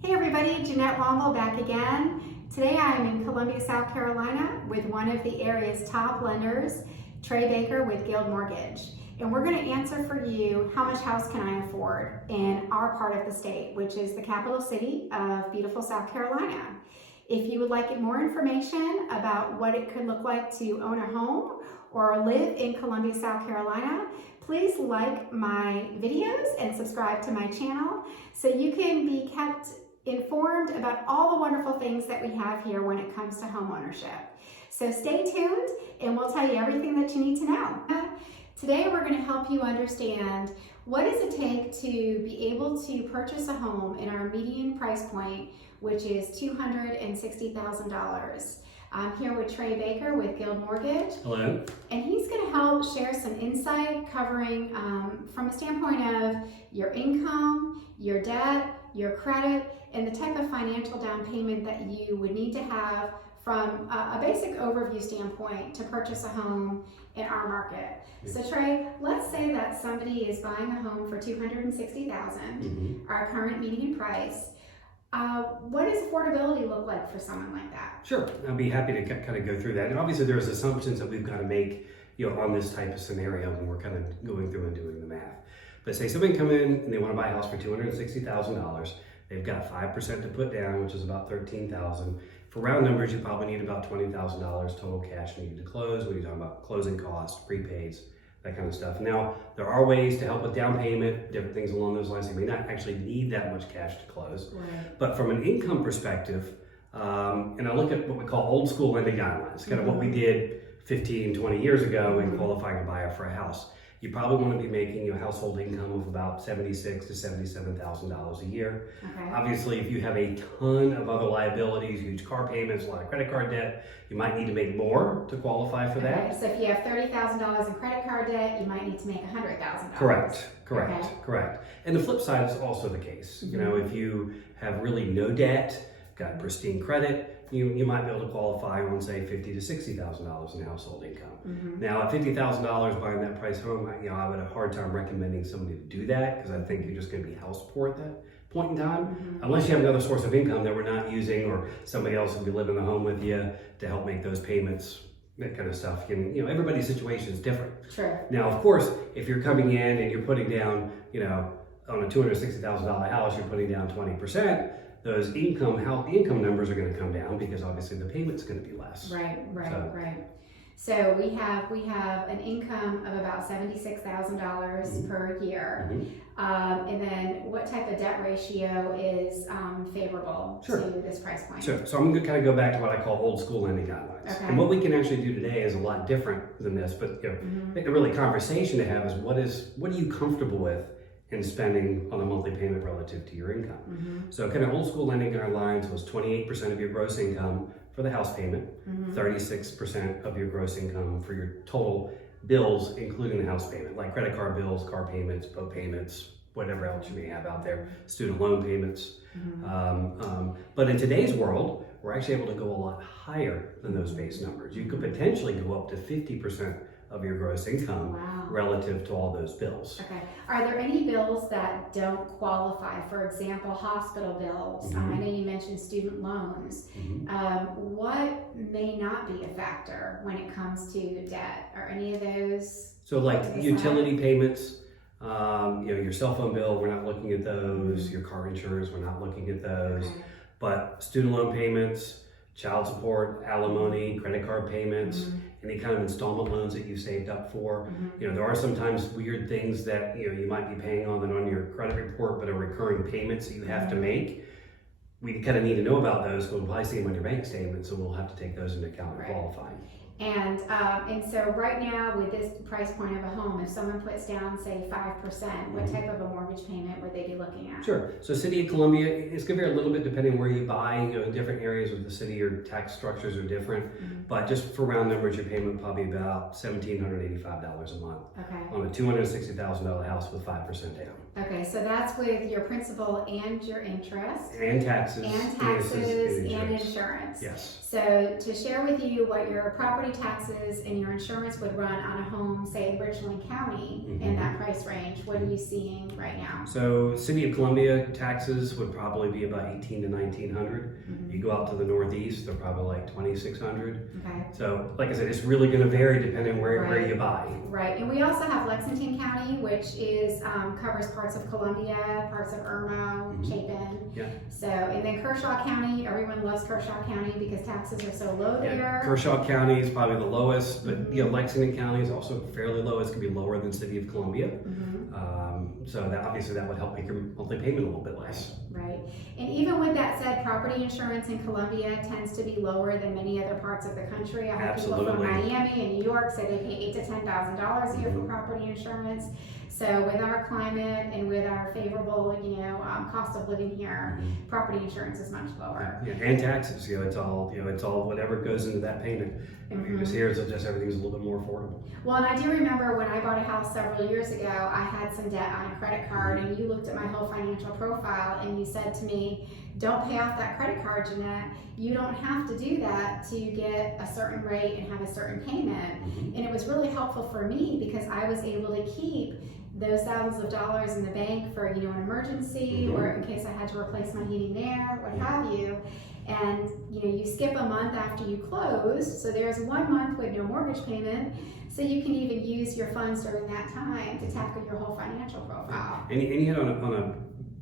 Hey everybody, Jeannette Womble back again. Today I am in Columbia, South Carolina with one of the area's top lenders, Trey Baker with Guild Mortgage. And we're going to answer for you, how much house can I afford in our part of the state, which is the capital city of beautiful South Carolina. If you would like more information about what it could look like to own a home or live in Columbia, South Carolina, please like my videos and subscribe to my channel so you can be kept informed about all the wonderful things that we have here when it comes to home ownership. So stay tuned and we'll tell you everything that you need to know. Today we're going to help you understand what does it take to be able to purchase a home in our median price point, which is $260,000. I'm here with Trey Baker with Guild Mortgage. Hello. And he's going to help share some insight covering from a standpoint of your income, your debt, your credit, and the type of financial down payment that you would need to have from a basic overview standpoint to purchase a home in our market. So Trey, let's say that somebody is buying a home for $260,000, our current median price. What does affordability look like for someone like that? Sure, I'd be happy to kind of go through that. And obviously there's assumptions that we've got to make, on this type of scenario when we're kind of going through and doing the math. But say somebody come in and they want to buy a house for $260,000. They've got 5% to put down, which is about $13,000. For round numbers, you probably need about $20,000 total cash needed to close when you're talking about closing costs, prepaids, that kind of stuff. Now, there are ways to help with down payment, different things along those lines. You may not actually need that much cash to close. Right. But from an income perspective, and I look at what we call old school lending guidelines, kind of what we did 15, 20 years ago in qualifying a buyer for a house. You probably want to be making a household income of about $76,000 to $77,000 a year. Okay. Obviously, if you have a ton of other liabilities, huge car payments, a lot of credit card debt, you might need to make more to qualify for that. So if you have $30,000 in credit card debt, you might need to make $100,000. Correct. And the flip side is also the case. If you have really no debt, got pristine credit, you might be able to qualify on, say, $50,000 to $60,000 in household income. Now, at $50,000 buying that price home, I would have a hard time recommending somebody to do that because I think you're just going to be house poor at that point in time, unless you have another source of income that we're not using or somebody else will be living in the home with you to help make those payments, that kind of stuff. And everybody's situation is different. Sure. Now, of course, if you're coming in and you're putting down, on a $260,000 house, you're putting down 20%. Those income numbers are going to come down because obviously the payment's going to be less. Right. So we have an income of about $76,000 per year. And then what type of debt ratio is favorable to this price point? Sure. So I'm going to kind of go back to what I call old school lending guidelines. Okay. And what we can actually do today is a lot different than this, but I think the really conversation to have is what are you comfortable with in spending on a monthly payment relative to your income. So kind of old school lending guidelines was 28% of your gross income for the house payment, 36% of your gross income for your total bills, including the house payment, like credit card bills, car payments, boat payments, whatever else you may have out there, student loan payments. But in today's world, we're actually able to go a lot higher than those base numbers. You could potentially go up to 50% of your gross income relative to all those bills. Okay. Are there any bills that don't qualify? For example, hospital bills. I know you mentioned student loans. What may not be a factor when it comes to debt? Are any of those? So like utility payments, your cell phone bill, we're not looking at those. Your car insurance, we're not looking at those. Okay. But student loan payments, child support, alimony, credit card payments, any kind of installment loans that you've saved up for. There are sometimes weird things that you might be paying on your credit report, but are recurring payments that you have to make. We kind of need to know about those, but we'll probably see them on your bank statement, so we'll have to take those into account when qualifying. And so right now with this price point of a home, if someone puts down, say, 5%, what type of a mortgage payment would they be looking at? Sure. So City of Columbia, it's going to vary a little bit depending where you buy. In different areas of the city, your tax structures are different. But just for round numbers, your payment would probably be about $1,785 a month on a $260,000 house with 5% down. Okay, so that's with your principal and your interest. And taxes. And insurance. Yes. So to share with you what your property property taxes and your insurance would run on a home, say in Richland County, in Mhm. that price range, what are you seeing right now? So City of Columbia taxes would probably be about 18 to 1900. Mhm. You go out to the Northeast, they're probably like 2600. Okay. So like I said, it's really going to vary depending where Right. you buy. Right, and we also have Lexington County, which is covers parts of Columbia, parts of Irmo, Mhm. Chapin. Yeah. So, and then Kershaw County, everyone loves Kershaw County because taxes are so low Yeah, there. Kershaw County is probably the lowest, but Mhm. you know, Lexington County is also fairly low. It's going to be lower than City of Columbia. Mhm. So that obviously that would help make your monthly payment a little bit less. Right, and even with that said, property insurance in Columbia tends to be lower than many other parts of the country. I have people from Absolutely. Miami and New York say they pay $8,000 to $10,000 a year for Mhm. property insurance. So with our climate and with our favorable, cost of living here, property insurance is much lower. Yeah, and taxes. You know, it's all whatever goes into that payment. Mhm. Just here, it's just everything's a little bit more affordable. Well, and I do remember when I bought a house several years ago, I had some debt on a credit card, and you looked at my whole financial profile and you said to me, don't pay off that credit card, Jeanette. You don't have to do that to get a certain rate and have a certain payment. Mhm. And it was really helpful for me because I was able to keep those thousands of dollars in the bank for, an emergency, Mhm. or in case I had to replace my heating there, what Yeah. have you. And you skip a month after you close, so there's 1 month with no mortgage payment, so you can even use your funds during that time to tackle your whole financial profile. And you hit on a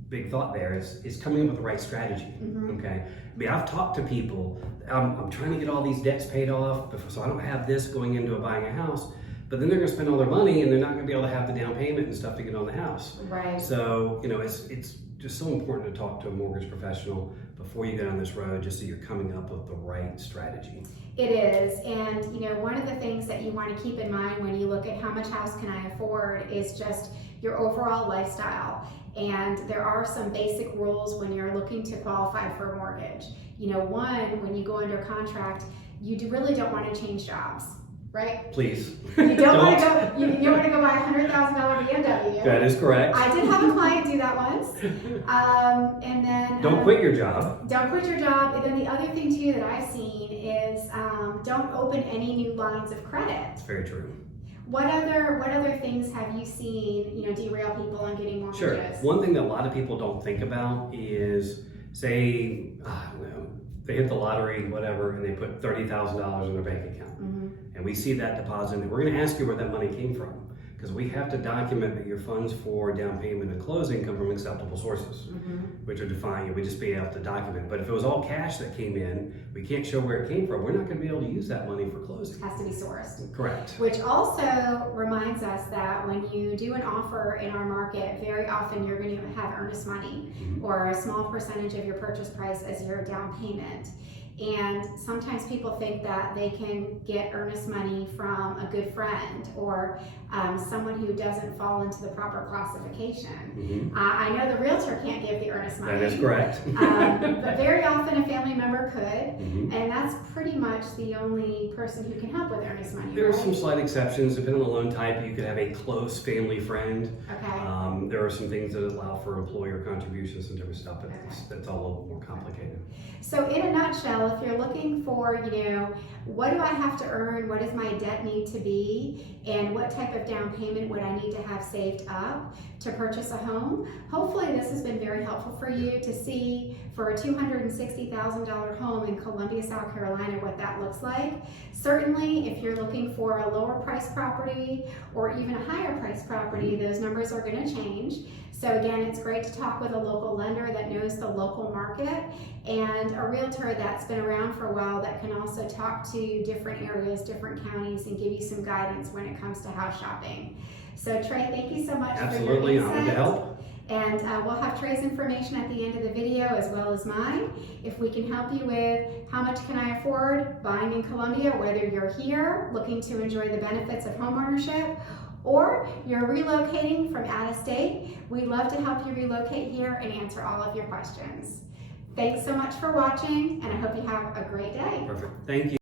big thought there is coming up with the right strategy. Mhm. Okay, I mean, I've talked to people. I'm trying to get all these debts paid off, so I don't have this going into buying a house. But then they're going to spend all their money, and they're not going to be able to have the down payment and stuff to get on the house. Right. So it's just so important to talk to a mortgage professional before you get on this road, just so you're coming up with the right strategy. It is, and one of the things that you want to keep in mind when you look at how much house can I afford is just your overall lifestyle. And there are some basic rules when you're looking to qualify for a mortgage. One, when you go under contract, you really don't want to change jobs, right? Please. You don't want to go. You want to go buy a $100,000 BMW. That is correct. I did have a client do that once, and then Don't quit your job. Don't quit your job. And then the other thing too that I've seen is don't open any new lines of credit. It's very true. What other things have you seen derail people on getting mortgages? Sure. One thing that a lot of people don't think about is, say, I don't know, they hit the lottery, whatever, and they put $30,000 in their bank account. Mhm. And we see that deposit, and we're going to ask you where that money came from, because we have to document that your funds for down payment and closing come from acceptable sources, which are defined. We just be able to document. But if it was all cash that came in, we can't show where it came from. We're not going to be able to use that money for closing. Has to be sourced. Correct. Which also reminds us that when you do an offer in our market, very often you're going to have earnest money or a small percentage of your purchase price as your down payment. And sometimes people think that they can get earnest money from a good friend or someone who doesn't fall into the proper classification. I know the realtor can't give the earnest money. That is correct. But very often a family member could, and that's pretty much the only person who can help with earnest money. There are right? some slight exceptions. Depending on the loan type, you could have a close family friend. Okay. There are some things that allow for employer contributions and different stuff, but that's all a little more complicated. So in a nutshell, if you're looking for, what do I have to earn? What does my debt need to be? And what type of down payment would I need to have saved up to purchase a home? Hopefully this has been very helpful for you to see for a $260,000 home in Columbia, South Carolina, what that looks like. Certainly, if you're looking for a lower price property or even a higher price property, those numbers are going to change. So again, it's great to talk with a local lender that knows the local market and a realtor that's been around for a while that can also talk to different areas, different counties, and give you some guidance when it comes to house shopping. So Trey, thank you so much Absolutely, for your I'm insight. to help. And we'll have Trey's information at the end of the video as well as mine. If we can help you with how much can I afford buying in Columbia, whether you're here looking to enjoy the benefits of homeownership or you're relocating from out of state, we'd love to help you relocate here and answer all of your questions. Thanks so much for watching, and I hope you have a great day. Perfect. Thank you.